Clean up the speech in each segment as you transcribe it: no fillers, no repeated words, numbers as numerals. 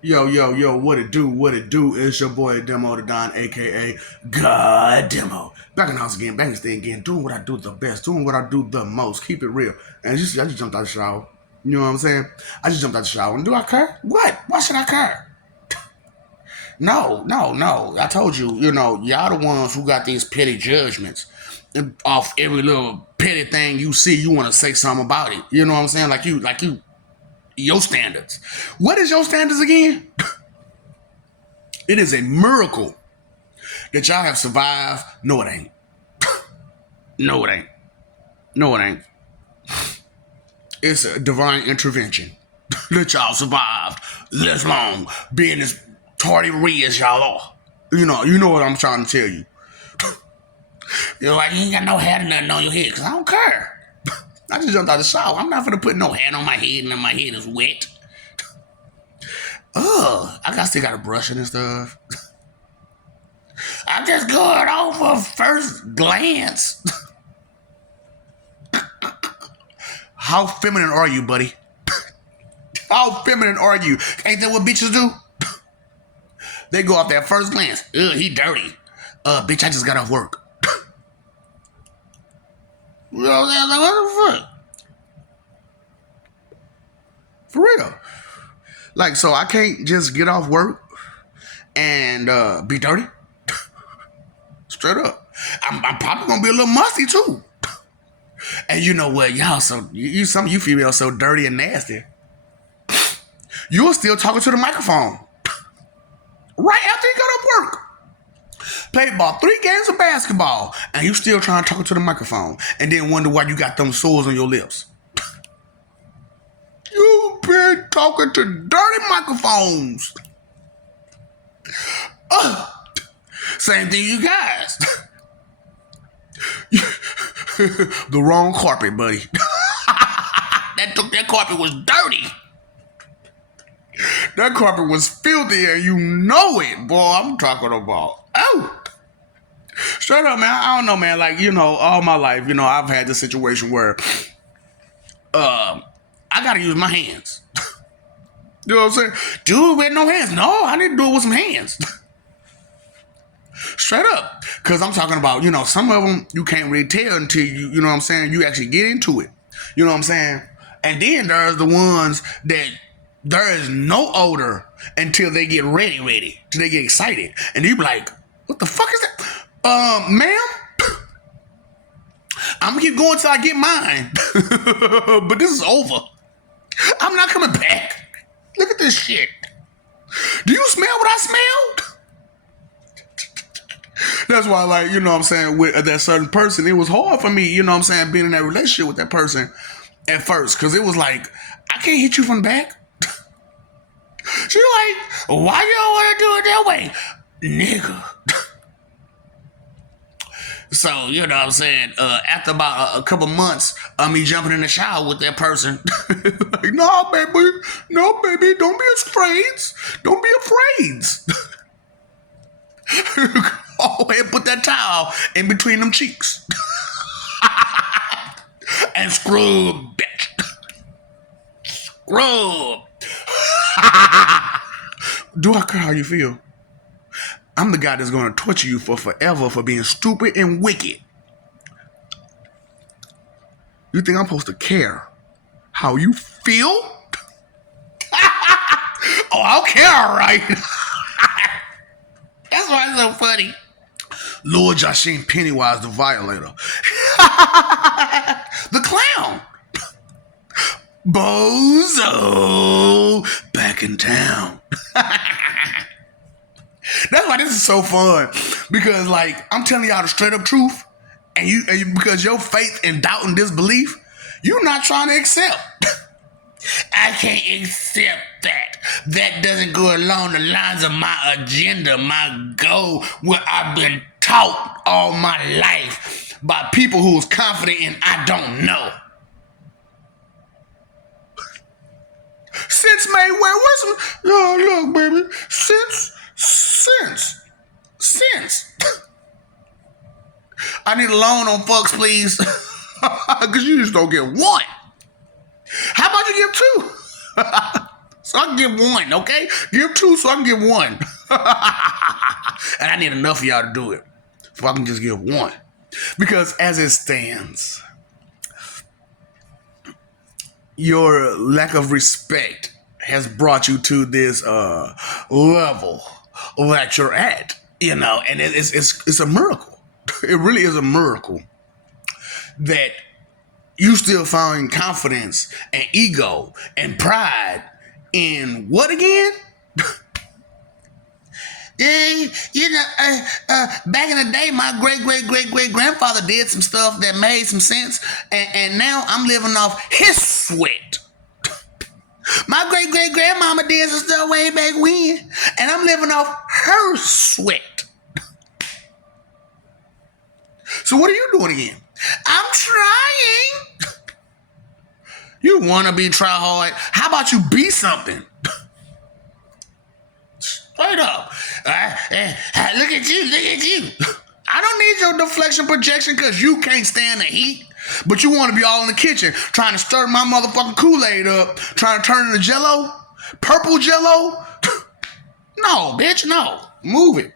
Yo, yo, yo, what it do? What it do? It's your boy Demo the Don, aka God Demo. Back in the house again, back in the thing again, doing what I do the best, doing what I do the most. Keep it real. And I just jumped out the shower. You know what I'm saying? I just jumped out the shower. And do I care? What? Why should I care? No, no, no. I told you, y'all the ones who got these petty judgments. And off every little petty thing you see, you want to say something about it. You know what I'm saying? Like you, your standards. What is your standards again? It is a miracle that y'all have survived. No, it ain't. No, it ain't. No, it ain't. It's a divine intervention that y'all survived this long, being as tardy as y'all are. You know what I'm trying to tell you. You're like, you ain't got no hat or nothing on your head, because I don't care. I just jumped out of the shower. I'm not gonna put no hat on my head and my head is wet. Ugh, I still got a brush and stuff. I'm just going off of first glance. How feminine are you, buddy? How feminine are you? Ain't that what bitches do? They go off that first glance. Ugh, he dirty. Bitch, I just got off work. You know what I'm saying? Like, what the fuck? For real. Like, so I can't just get off work and be dirty? Straight up. I'm probably gonna be a little musty too. And you know what, y'all some of you females so dirty and nasty. You're still talking to the microphone. Right after you got off work. Played about 3 games of basketball, and you still trying to talk to the microphone, and then wonder why you got them sores on your lips. You've been talking to dirty microphones. Same thing, you guys. The wrong carpet, buddy. That carpet was dirty. That carpet was filthy, and you know it, boy. I'm talking about. Oh, straight up, man. I don't know, man. Like, all my life, I've had this situation where, I gotta use my hands. You know what I'm saying? Dude with no hands. No, I need to do it with some hands. Straight up. Because I'm talking about, some of them you can't really tell until you know what I'm saying, you actually get into it. You know what I'm saying? And then there's the ones that there is no odor until they get ready, till they get excited. And you be like, what the fuck is that? Ma'am? I'm gonna keep going till I get mine. But this is over. I'm not coming back. Look at this shit. Do you smell what I smelled? That's why, like, you know what I'm saying, with that certain person, it was hard for me, you know what I'm saying, being in that relationship with that person at first. Because it was like, I can't hit you from the back. She like, why you don't want to do it that way? Nigga. So, you know what I'm saying, after about a couple months of me jumping in the shower with that person, like, no, baby, don't be afraid. Don't be afraid. Go ahead and put that towel in between them cheeks. And scrub, bitch. Scrub. Do I care how you feel? I'm the guy that's going to torture you for forever for being stupid and wicked. You think I'm supposed to care how you feel? Oh, I'll care, right? That's why it's so funny. Lord Jasheen Pennywise the Violator. The clown. Bozo back in town. That's why this is so fun. Because, like, I'm telling y'all the straight up truth. And you because your faith and doubt and disbelief, you're not trying to accept. I can't accept that. That doesn't go along the lines of my agenda, my goal, what I've been taught all my life by people who's confident in I don't know. Since May, where's some? Oh, look, baby. Since. I need a loan on fucks, please. Because you just don't get one. How about you give two? So I can get one, okay? Give two so I can get one. And I need enough of y'all to do it. If I can just give one. Because as it stands, your lack of respect has brought you to this level that you're at, and it's a miracle. It really is a miracle that you still find confidence and ego and pride in what again? Back in the day, my great grandfather did some stuff that made some sense, and now I'm living off his sweat. My great grandmama did some stuff way back when, and I'm living off her sweat. So what are you doing again? I'm trying. You want to be try hard? How about you be something? Straight up. Look at you. I don't need your deflection projection because you can't stand the heat. But you want to be all in the kitchen trying to stir my motherfucking Kool-Aid up, trying to turn it into Jello? Purple Jello? No, bitch, no. Move it.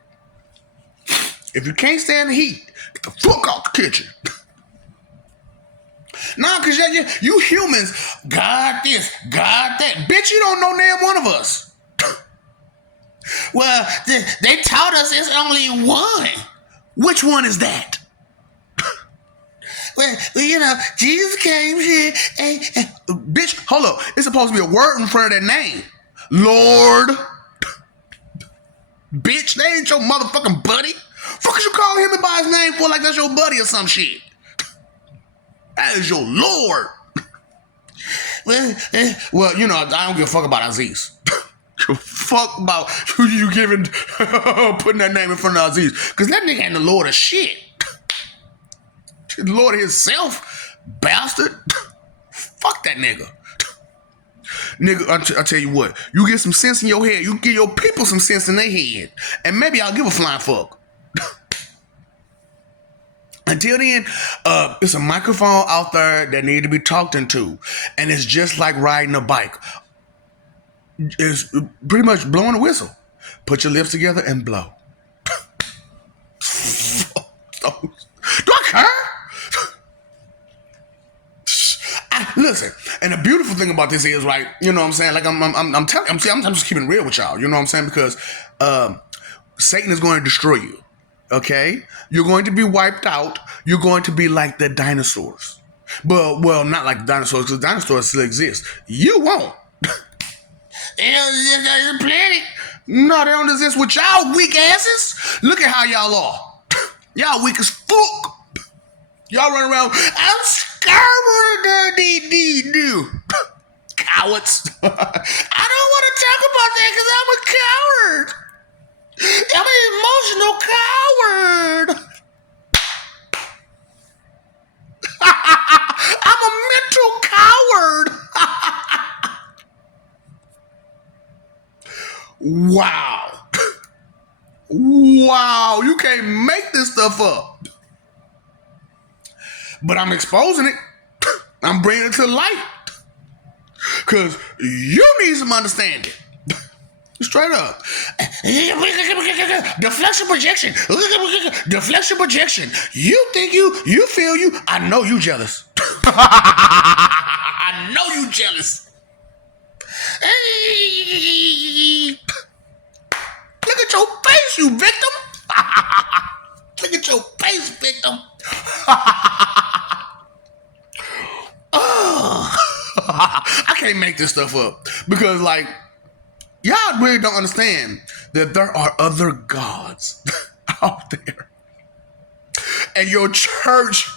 If you can't stand the heat, get the fuck out the kitchen. Nah, because you humans, God this, God that. Bitch, you don't know damn one of us. Well, they taught us it's only one. Which one is that? Well, Jesus came here and bitch, hold up. It's supposed to be a word in front of that name. Lord. Bitch, they ain't your motherfucking buddy. Fuck is you call him by his name for like that's your buddy or some shit? That is your Lord. Well, I don't give a fuck about Aziz. Fuck about you giving, putting that name in front of Aziz. Because that nigga ain't the Lord of shit. The Lord himself, bastard. Fuck that nigga. Nigga, I tell you what. You get some sense in your head. You give your people some sense in their head. And maybe I'll give a flying fuck. Until then, it's a microphone out there that need to be talked into. And it's just like riding a bike. It's pretty much blowing a whistle. Put your lips together and blow. Do I care? Listen, and the beautiful thing about this is, like, you know what I'm saying? Like, I'm just keeping it real with y'all. You know what I'm saying? Because Satan is going to destroy you. Okay? You're going to be wiped out. You're going to be like the dinosaurs. Well, not like the dinosaurs, because dinosaurs still exist. You won't. They don't exist on the planet. No, they don't exist with y'all weak asses. Look at how y'all are. Y'all weak as fuck. Y'all run around. I'm scared. Cowards. I don't want to talk about that because I'm a coward. I'm an emotional coward. I'm a mental coward. Wow. Wow. You can't make this stuff up. But I'm exposing it. I'm bringing it to light. Because you need some understanding. Straight up. Deflection projection. Deflection projection. You think you feel you. I know you jealous. I know you jealous. Look at your face, you victim. Look at your face, victim. I can't make this stuff up because, like, y'all really don't understand that there are other gods out there. And your church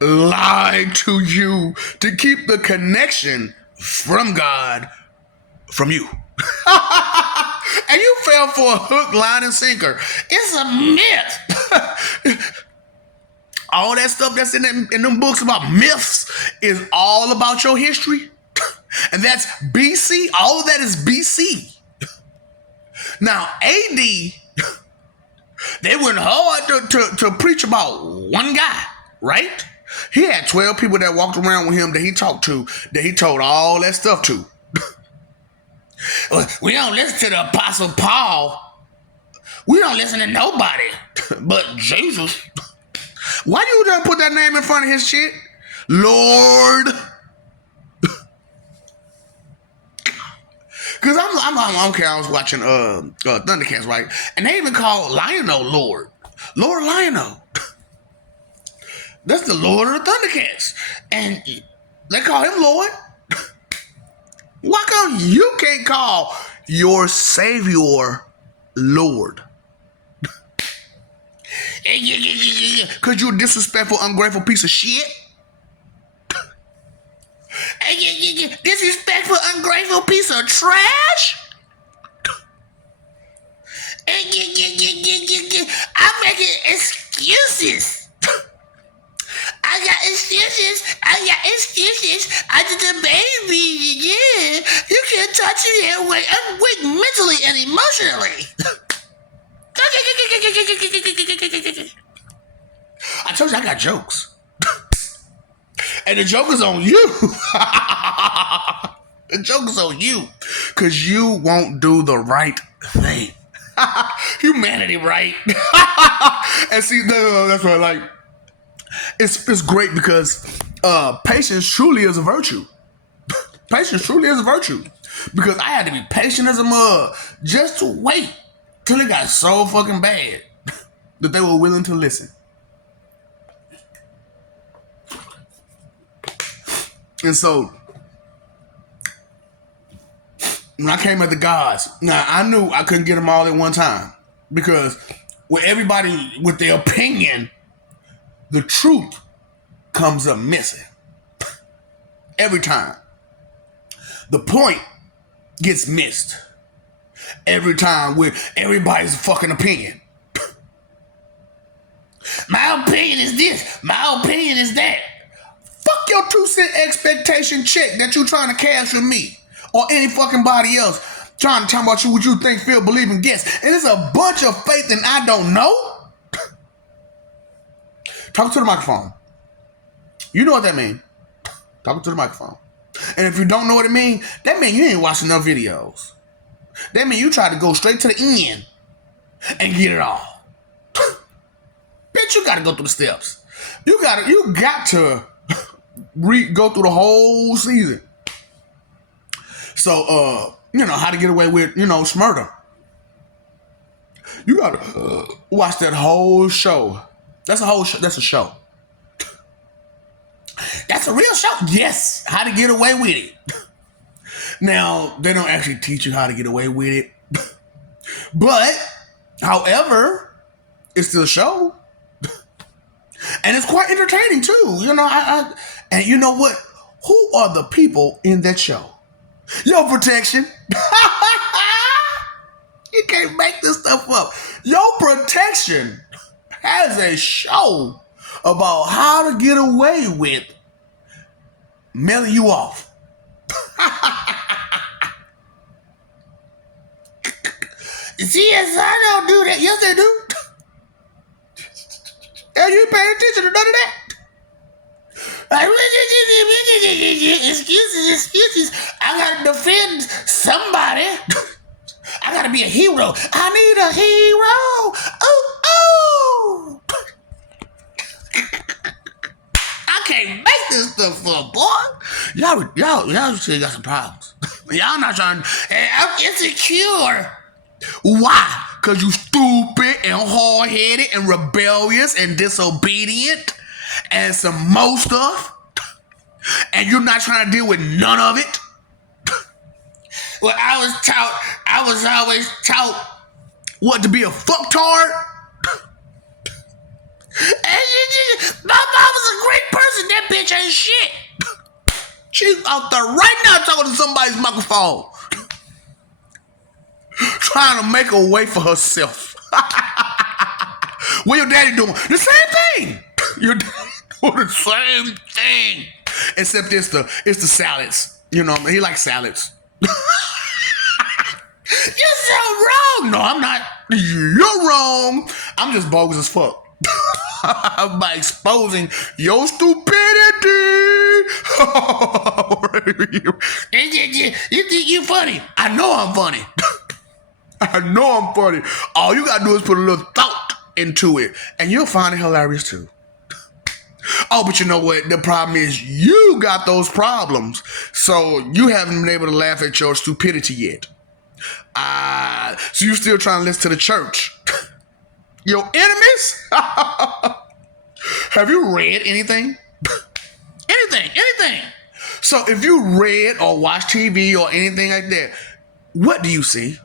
lied to you to keep the connection from God from you. And you fell for a hook, line, and sinker. It's a myth. All that stuff that's in them books about myths is all about your history. And that's BC. All of that is BC. Now, AD, they went hard to preach about one guy, right? He had 12 people that walked around with him that he talked to, that he told all that stuff to. We don't listen to the Apostle Paul. We don't listen to nobody but Jesus. Why you done put that name in front of his shit? Lord. Cause I'm okay. I was watching Thundercats, right? And they even call Lion-O Lord Lion-O. That's the Lord of the Thundercats, and they call him Lord. Why come you can't call your Savior Lord? Cause you a disrespectful, ungrateful piece of shit. Disrespectful, ungrateful piece of trash. I'm making excuses. I got excuses. I did the baby. Yeah, you can't touch me that way. I'm weak mentally and emotionally. I told you I got jokes. And the joke is on you. The joke is on you. Because you won't do the right thing. Humanity, right? And see, that's what I like. It's great because patience truly is a virtue. Patience truly is a virtue. Because I had to be patient as a mug just to wait till it got so fucking bad that they were willing to listen. And so, when I came at the gods, now I knew I couldn't get them all at one time. Because with everybody with their opinion, the truth comes up missing. Every time. The point gets missed. Every time with everybody's fucking opinion. My opinion is this. My opinion is that. Fuck your 2-cent expectation check that you trying to cash with me or any fucking body else trying to talk about you what you think, feel, believe, and guess. And it's a bunch of faith and I don't know. Talk to the microphone. You know what that means. Talk to the microphone. And if you don't know what it means, that means you ain't watching enough videos. That means you try to go straight to the end and get it all. Bitch, you gotta go through the steps. You got to go through the whole season. So, how to get away with, smurder. You gotta watch that whole show. That's a whole show. That's a show. That's a real show. Yes, how to get away with it. Now, they don't actually teach you how to get away with it. But, however, it's still a show. And it's quite entertaining too. And you know what? Who are the people in that show? Your protection. You can't make this stuff up. Your protection has a show about how to get away with mailing you off. CSI don't do that. Yes, they do. Are you paying attention to none of that? Excuses. I gotta defend somebody. I gotta be a hero. I need a hero. Oh. I can't make this stuff up, boy. Y'all still got some problems. Y'all not trying. I'm insecure. Why? Because you stupid and hard-headed and rebellious and disobedient and some more stuff. And you're not trying to deal with none of it. Well, I was always taught what to be a fucktard. My mom was a great person. That bitch ain't shit. She's out there right now talking to somebody's microphone. Trying to make a way for herself. What your daddy doing? The same thing. Your daddy doing the same thing. Except it's the salads. He likes salads. You're so wrong. No, I'm not. You're wrong. I'm just bogus as fuck. By exposing your stupidity You think you funny? I know I'm funny. I know I'm funny. All you gotta do is put a little thought into it, and you'll find it hilarious too. Oh, but you know what? The problem is you got those problems, so you haven't been able to laugh at your stupidity yet. So you're still trying to listen to the church. Your enemies? Have you read anything? Anything. So if you read or watch TV or anything like that, what do you see?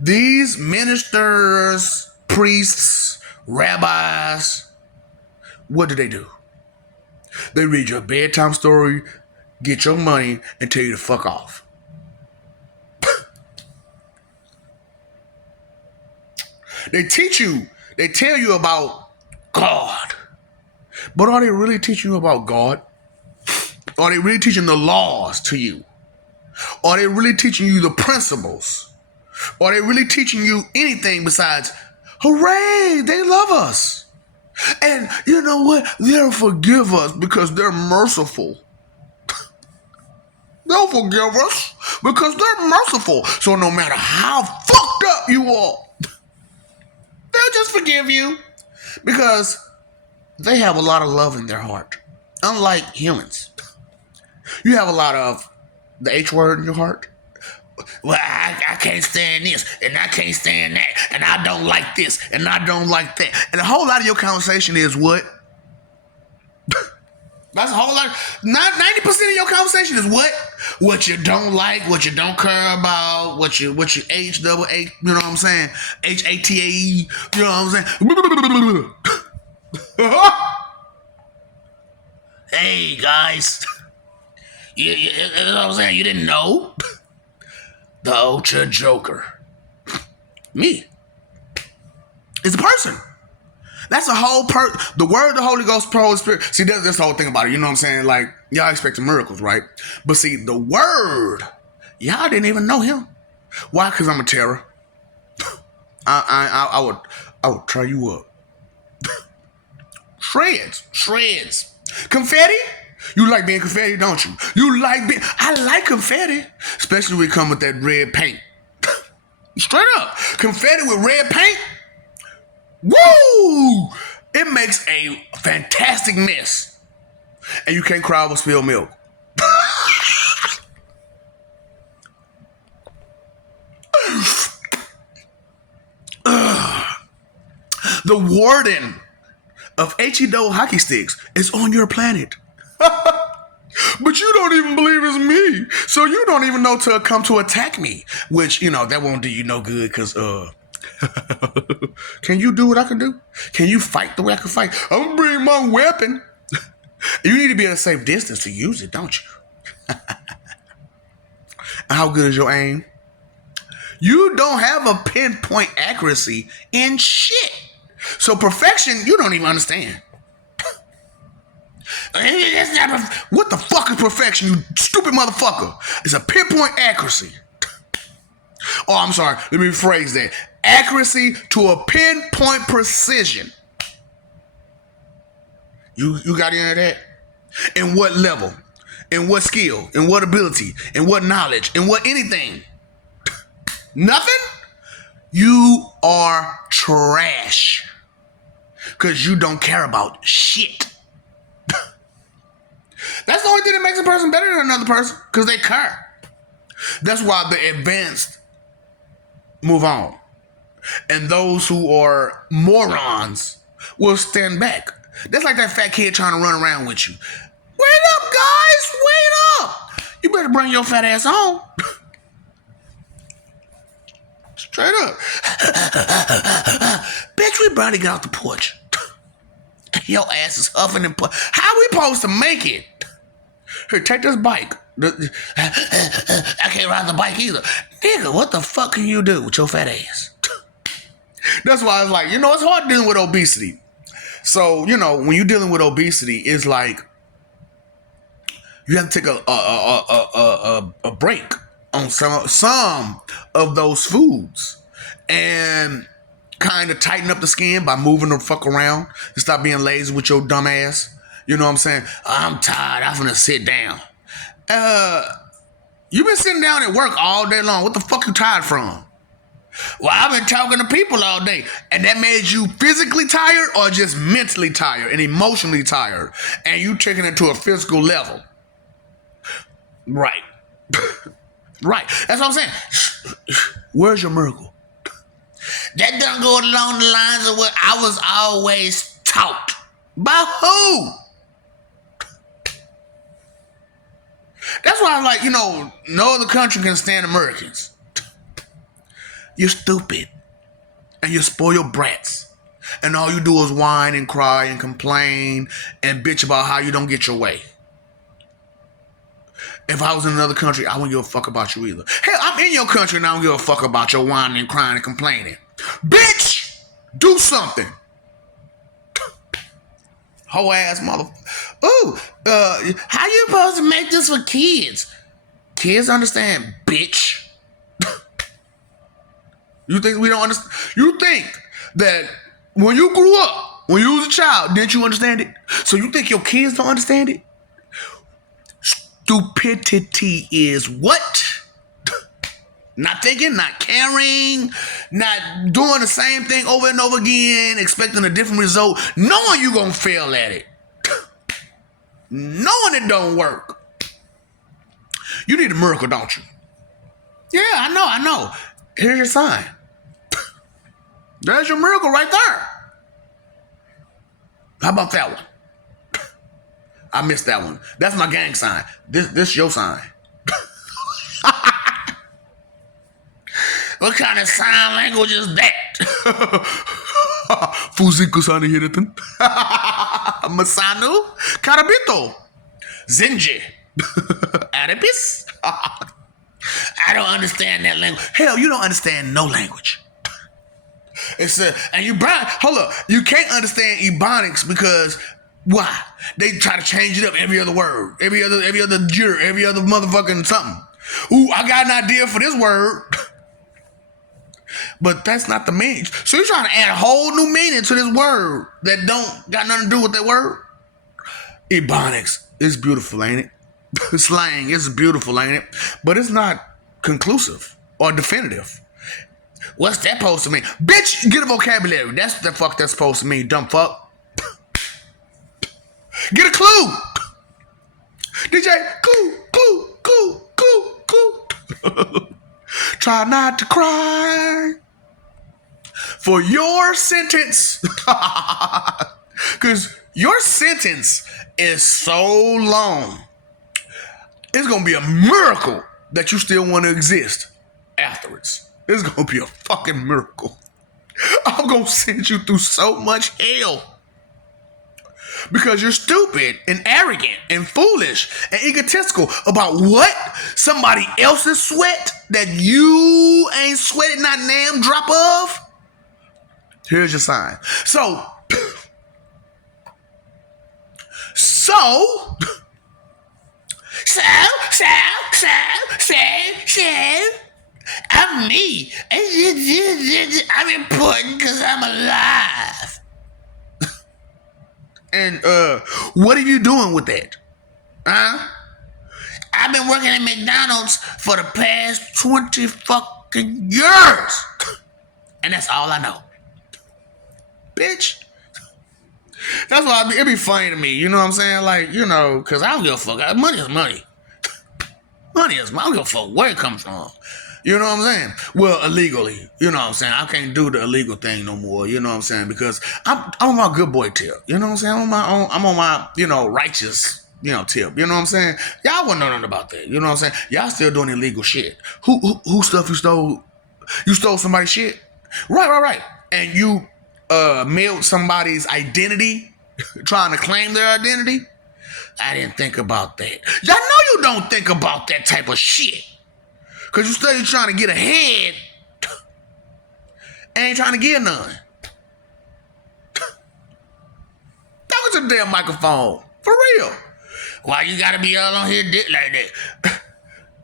These ministers, priests, rabbis, what do? They read your bedtime story, get your money, and tell you to fuck off. They tell you about God. But are they really teaching you about God? Are they really teaching the laws to you? Are they really teaching you the principles? Are they really teaching you anything besides, hooray, they love us? And you know what? They'll forgive us because they're merciful. They'll forgive us because they're merciful. So no matter how fucked up you are, they'll just forgive you because they have a lot of love in their heart. Unlike humans. You have a lot of the H word in your heart. Well, I can't stand this, and I can't stand that, and I don't like this, and I don't like that. And a whole lot of your conversation is what? That's a whole lot. 90% of your conversation is what? What you don't like, what you don't care about, what you H double H, you know what I'm saying? HATAE, you know what I'm saying? Hey guys, you know what I'm saying? You didn't know? The Ultra Joker, me, is a person. That's a whole the word, the Holy Ghost, Holy Spirit. See, that's the whole thing about it. You know what I'm saying? Like, y'all expecting miracles, right? But see, the word, y'all didn't even know him. Why? Because I'm a terror. I would tear you up. Shreds. Confetti? You like being confetti, don't you? I like confetti. Especially when it come with that red paint. Straight up. Confetti with red paint? Woo! It makes a fantastic mess. And you can't cry over spilled milk. The warden of H-E-Do hockey sticks is on your planet. But you don't even believe it's me. So you don't even know to come to attack me. Which, you know, that won't do you no good because, can you do what I can do? Can you fight the way I can fight? I'm gonna bring my weapon. You need to be at a safe distance to use it, don't you? How good is your aim? You don't have a pinpoint accuracy in shit. So perfection, you don't even understand. What the fuck is perfection, you stupid motherfucker? It's a pinpoint accuracy. Oh, I'm sorry. Let me rephrase that. Accuracy to a pinpoint precision. You got any of that? In what level? In what skill? In what ability? In what knowledge? In what anything? Nothing? You are trash. Because you don't care about shit. That's the only thing that makes a person better than another person. Because they care. That's why the advanced move on. And those who are morons will stand back. That's like that fat kid trying to run around with you. Wait up, guys! Wait up! You better bring your fat ass home. Straight up. Bitch, we barely got off the porch. Your ass is huffing and puffing. How we supposed to make it? Here, take this bike. I can't ride the bike either. Nigga, what the fuck can you do with your fat ass? That's why I was like, you know, it's hard dealing with obesity. So, you know, when you're dealing with obesity, it's like you have to take a break on some of those foods and kind of tighten up the skin by moving the fuck around and stop being lazy with your dumb ass. You know what I'm saying? I'm tired. I'm gonna sit down. You been sitting down at work all day long. What the fuck you tired from? Well, I've been talking to people all day, and that made you physically tired or just mentally tired and emotionally tired, and you taking it to a physical level. Right. Right. That's what I'm saying. Where's your miracle? That doesn't go along the lines of what I was always taught. By who? That's why I'm like, no other country can stand Americans. You're stupid. And you're spoiled brats. And all you do is whine and cry and complain and bitch about how you don't get your way. If I was in another country, I wouldn't give a fuck about you either. Hell, I'm in your country and I don't give a fuck about your whining and crying and complaining. Bitch! Do something. Whole ass mother. Ooh, how you supposed to make this for kids? Kids understand, bitch. You think we don't understand? You think that when you grew up, when you was a child, didn't you understand it? So you think your kids don't understand it? Stupidity is what? Not thinking, not caring, not doing the same thing over and over again, expecting a different result, knowing you're going to fail at it. Knowing it don't work. You need a miracle, don't you? Yeah, I know. Here's your sign. There's your miracle right there. How about that one? I missed that one. That's my gang sign. This your sign. What kind of sign language is that? Fuziko sana hiritan. Masanu. Karabito. Zinji. Arabis. I don't understand that language. Hell, you don't understand no language. And hold up. You can't understand Ebonics because why? They try to change it up every other word, every other jur, every other motherfucking something. Ooh, I got an idea for this word. But that's not the meaning. So you're trying to add a whole new meaning to this word that don't got nothing to do with that word? Ebonics is beautiful, ain't it? Slang is beautiful, ain't it? But it's not conclusive or definitive. What's that supposed to mean? Bitch, get a vocabulary. That's what the fuck that's supposed to mean, dumb fuck. Get a clue. DJ, clue. Try not to cry for your sentence. Because your sentence is so long. It's going to be a miracle that you still want to exist afterwards. It's going to be a fucking miracle. I'm going to send you through so much hell. Because you're stupid and arrogant and foolish and egotistical about what? Somebody else's sweat that you ain't sweated not a damn drop of? Here's your sign. So, I'm me. I'm important because I'm alive. And what are you doing with that? Huh? I've been working at McDonald's for the past 20 fucking years. And that's all I know. Bitch. That's why it be funny to me, you know what I'm saying? Like, because I don't give a fuck. Money is money. Money is money. I don't give a fuck where it comes from. You know what I'm saying? Well, illegally. You know what I'm saying? I can't do the illegal thing no more. You know what I'm saying? Because I'm on my good boy tip. You know what I'm saying? I'm on my righteous, tip. You know what I'm saying? Y'all wouldn't know nothing about that. You know what I'm saying? Y'all still doing illegal shit. Who stuff you stole? You stole somebody's shit? Right. And you mailed somebody's identity, trying to claim their identity? I didn't think about that. Y'all know you don't think about that type of shit. Because you study trying to get ahead and ain't trying to get none. Talk to the damn microphone. For real. Why you gotta be all on here like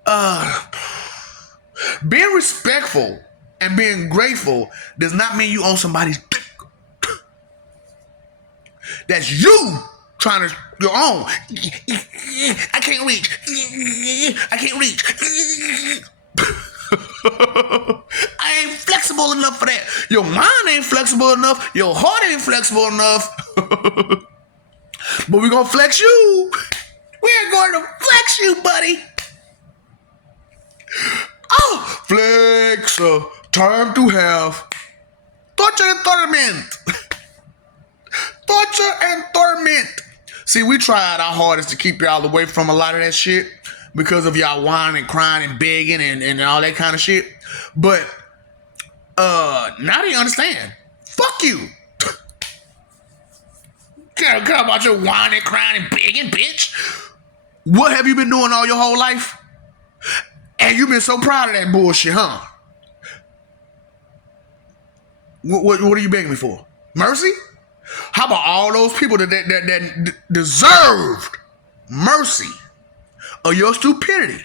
that? Being respectful and being grateful does not mean you own somebody's dick. That's you trying to, Your own. I can't reach. I can't reach. I ain't flexible enough for that. Your mind ain't flexible enough. Your heart ain't flexible enough. But we're gonna flex you. We're going to flex you, buddy. Oh, flex. Time to have torture and torment. Torture and torment. See, we tried our hardest to keep y'all away from a lot of that shit because of y'all whining and crying and begging and all that kind of shit. But now they understand. Fuck you. Care about your whining, crying, and begging, bitch. What have you been doing all your whole life? And you've been so proud of that bullshit, huh? What are you begging me for? Mercy? How about all those people that deserved mercy of your stupidity,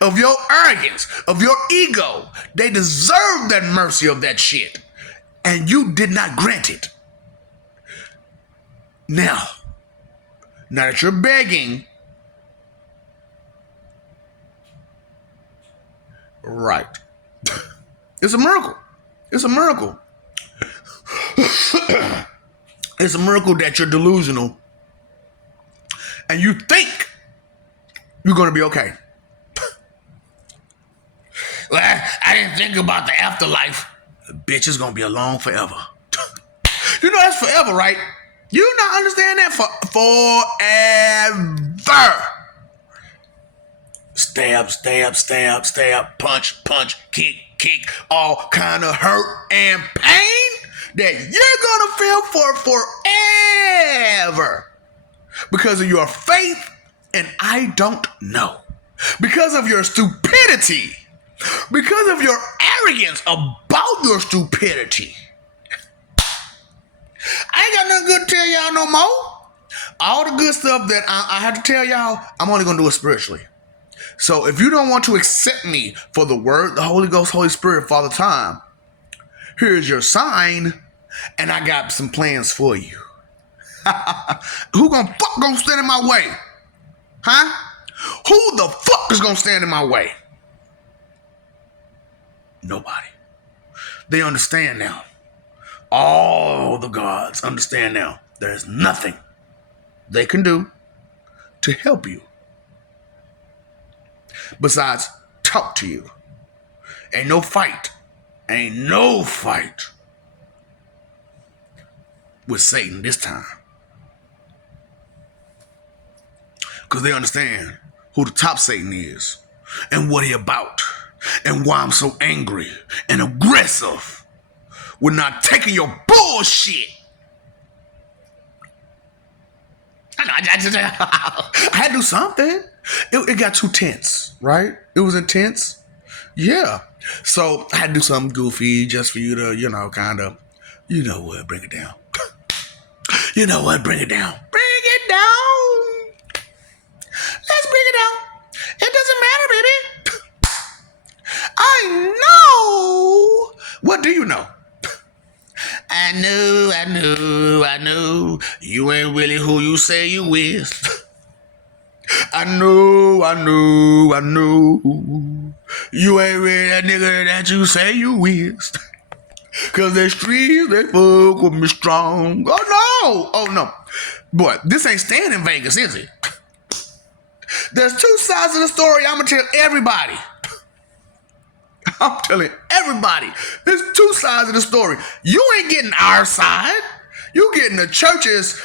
of your arrogance, of your ego? They deserved that mercy of that shit. And you did not grant it. Now that you're begging, right. It's a miracle. It's a miracle. It's a miracle that you're delusional and you think you're going to be okay. Well, I didn't think about the afterlife. The bitch is going to be alone forever. You know that's forever, right? You not understand that? Forever. Stab, punch, kick, all kind of hurt and pain that you're gonna feel for forever because of your faith and I don't know, because of your stupidity, because of your arrogance about your stupidity. I ain't got nothing good to tell y'all no more. All the good stuff that I have to tell y'all, I'm only gonna do it spiritually. So if you don't want to accept me for the word, the Holy Ghost, Holy Spirit, Father Time, here's your sign, and I got some plans for you. Who gonna stand in my way? Huh? Who the fuck is gonna stand in my way? Nobody. They understand now. All the gods understand now. There's nothing they can do to help you besides talk to you. Ain't no fight with Satan this time. Because they understand who the top Satan is and what he about and why I'm so angry and aggressive with not taking your bullshit. I had to do something. It got too tense, right? It was intense. Yeah. So I had to do something goofy just for you to, kind of, bring it down. Bring it down. Bring it down. Let's bring it down. It doesn't matter, baby. I know. What do you know? I know. You ain't really who you say you is. I know. You ain't really that nigga that you say you is. Cause the streets, they fuck with me strong. Oh no. Boy, this ain't staying in Vegas, is it? There's two sides of the story I'm gonna tell everybody. I'm telling everybody. There's two sides of the story. You ain't getting our side. You getting the church's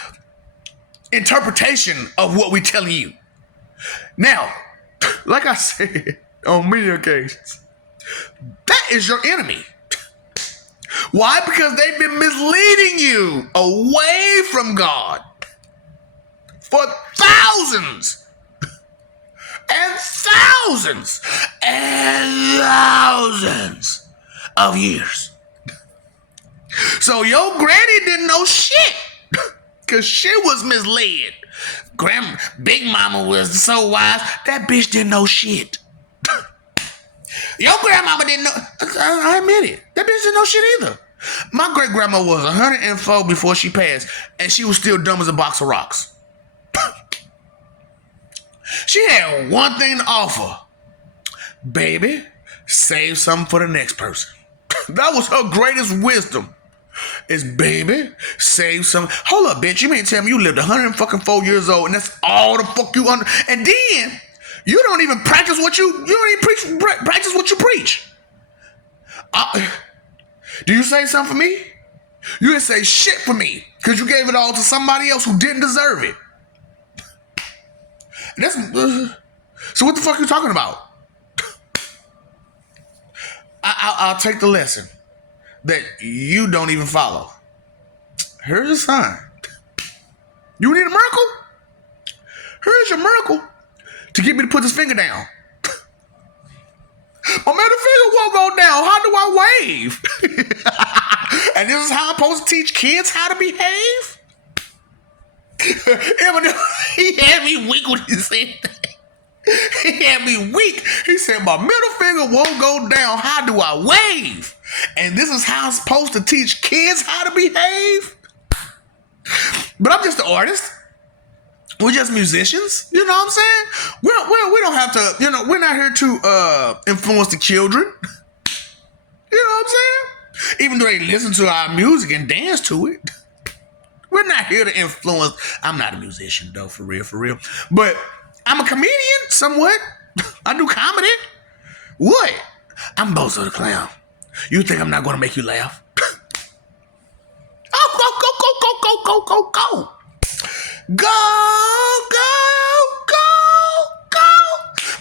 interpretation of what we telling you. Now, like I said on many occasions, that is your enemy. Why? Because they've been misleading you away from God for thousands and thousands and thousands of years. So your granny didn't know shit because she was misled. Big mama was so wise, that bitch didn't know shit. Your grandmama didn't know. I admit it. That bitch didn't know shit either. My great grandma was 104 before she passed, and she was still dumb as a box of rocks. She had one thing to offer. Baby, save something for the next person. That was her greatest wisdom. Is baby, save some. Hold up, bitch. You mean tell me you lived 104 years old and that's all the fuck you under. And then you don't even practice what you don't even practice what you preach. Do you say something for me? You didn't say shit for me because you gave it all to somebody else who didn't deserve it. And that's so. What the fuck are you talking about? I'll take the lesson that you don't even follow. Here's a sign. You need a miracle? Here's your miracle to get me to put this finger down. My middle finger won't go down. How do I wave? And this is how I'm supposed to teach kids how to behave? He had me weak when he said that. He had me weak. He said, my middle finger won't go down. How do I wave? And this is how I'm supposed to teach kids how to behave? But I'm just an artist. We're just musicians. You know what I'm saying? We don't have to, we're not here to influence the children. You know what I'm saying? Even though they listen to our music and dance to it. We're not here to influence. I'm not a musician, though, for real. But I'm a comedian, somewhat. I do comedy. What? I'm Bozo the Clown. You think I'm not going to make you laugh? Oh, go. Go.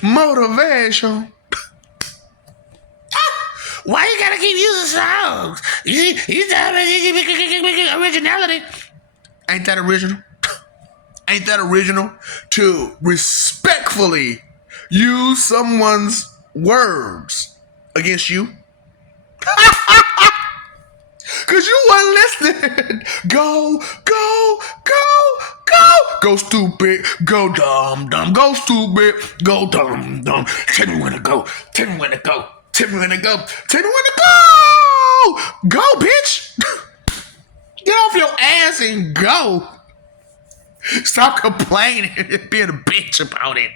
Motivation. Why you gotta keep using songs? You originality. Ain't that original? Ain't that original? To respectfully use someone's words against you? Cause you weren't listening. Go. Go stupid. Go dumb. Go stupid. Go dumb. Tell me when to go. Tell me when to go. Go, bitch. Get off your ass and go. Stop complaining and being a bitch about it.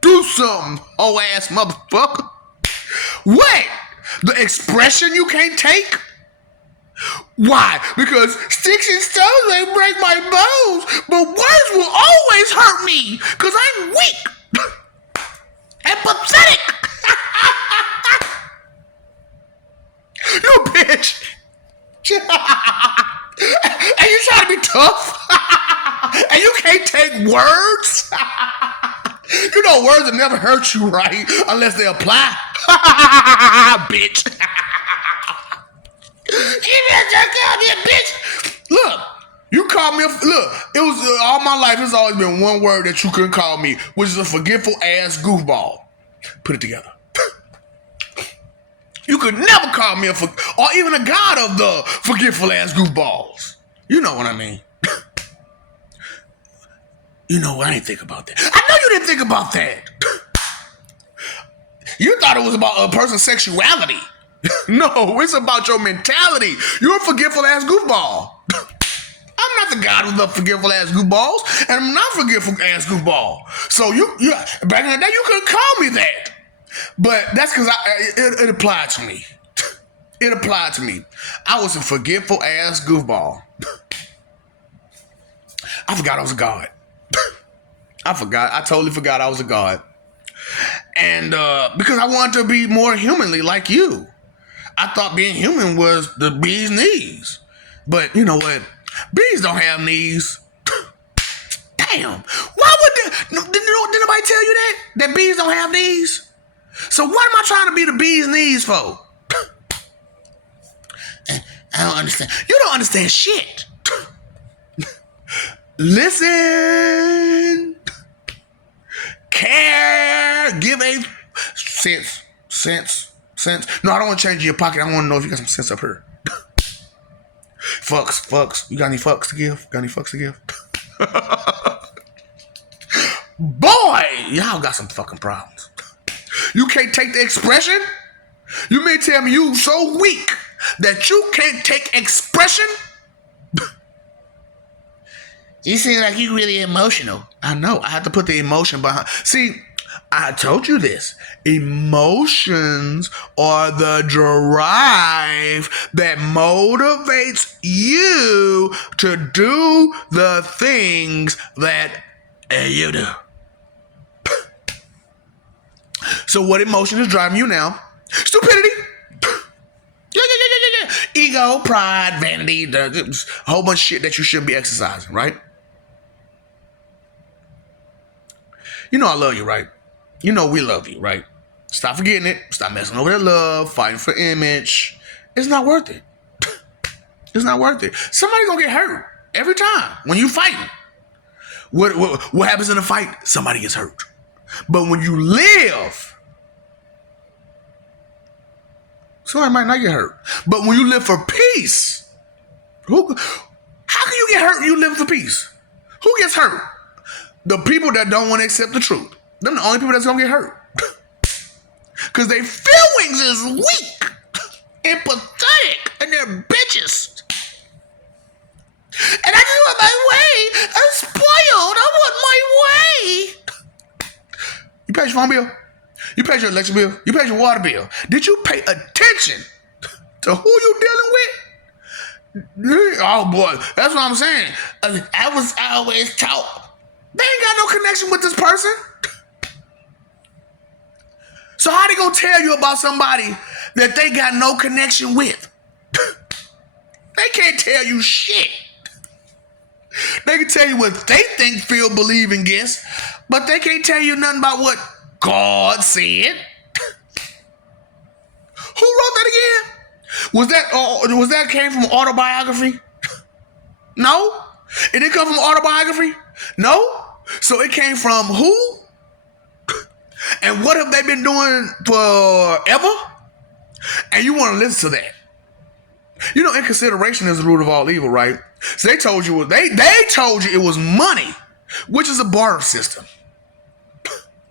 Do something, whole ass motherfucker. What? The expression you can't take? Why? Because sticks and stones may break my bones, but words will always hurt me because I'm weak and pathetic. You bitch. And you trying to be tough? And you can't take words? You know words will never hurt you, right? Unless they apply. Bitch. You just called me a bitch. Look, you called me look, it was all my life, it's always been one word that you couldn't call me, which is a forgetful ass goofball. Put it together. You could never call me or even a god of the forgetful ass goofballs. You know what I mean. You know what? I didn't think about that. I know you didn't think about that. You thought it was about a person's sexuality. No, it's about your mentality. You're a forgetful ass goofball. I'm not the god of the forgetful ass goofballs, and I'm not a forgetful ass goofball. So you back in the day, you couldn't call me that. But that's because it applied to me. It applied to me. I was a forgetful ass goofball. I forgot I was a god. I totally forgot I was a god. And because I wanted to be more humanly like you. I thought being human was the bee's knees. But you know what? Bees don't have knees. Damn. Why would did nobody tell you that? That bees don't have knees? So what am I trying to be the bee's knees for? I don't understand. You don't understand shit. Listen. Care. Give a sense. No, I don't want to change your pocket. I want to know if you got some sense up here. Fucks. You got any fucks to give? Boy, y'all got some fucking problems. You can't take the expression? You may tell me you so weak that you can't take expression? You seem like you really emotional. I know. I have to put the emotion behind. See, I told you this. Emotions are the drive that motivates you to do the things that you do. So what emotion is driving you now? Stupidity. Yeah. Ego, pride, vanity, a whole bunch of shit that you shouldn't be exercising, right? You know I love you, right? You know we love you, right? Stop forgetting it. Stop messing over that love, fighting for image. It's not worth it. It's not worth it. Somebody gonna get hurt every time when you fighting. What happens in a fight? Somebody gets hurt. But when you live, somebody might not get hurt. But when you live for peace, how can you get hurt when you live for peace? Who gets hurt? The people that don't want to accept the truth. Them the only people that's gonna get hurt. Because their feelings is weak and pathetic and they're bitches. And I just want my way. I'm spoiled. I want my way. You paid your phone bill? You paid your electric bill? You paid your water bill? Did you pay attention to who you dealing with? Oh boy, that's what I'm saying. I was always taught. They ain't got no connection with this person. So how they gonna tell you about somebody that they got no connection with? They can't tell you shit. They can tell you what they think, feel, believe, and guess, but they can't tell you nothing about what God said. Who wrote that again? Was that came from autobiography? No. It didn't come from autobiography? No. So it came from who? And what have they been doing forever? And you want to listen to that. You know, inconsideration is the root of all evil, right? So they told you they told you it was money, which is a barter system.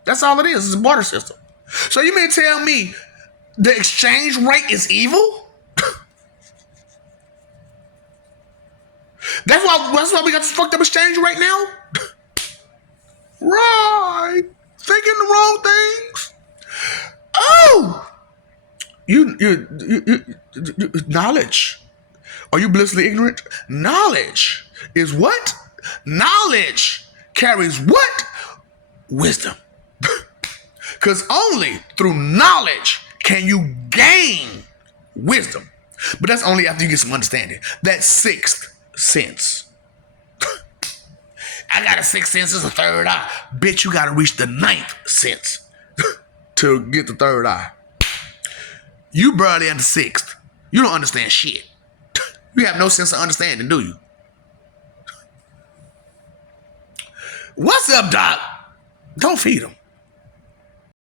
That's all it is. It's a barter system. So you mean tell me the exchange rate is evil? That's why we got this fucked up exchange rate now? Right. Thinking the wrong things. Oh! You knowledge. Are you blissfully ignorant? Knowledge is what? Knowledge carries what? Wisdom. Because only through knowledge can you gain wisdom. But that's only after you get some understanding. That sixth sense. I got a sixth sense, it's a third eye. Bitch, you gotta reach the ninth sense to get the third eye. You barely in the sixth. You don't understand shit. You have no sense of understanding, do you? What's up, Doc? Don't feed him.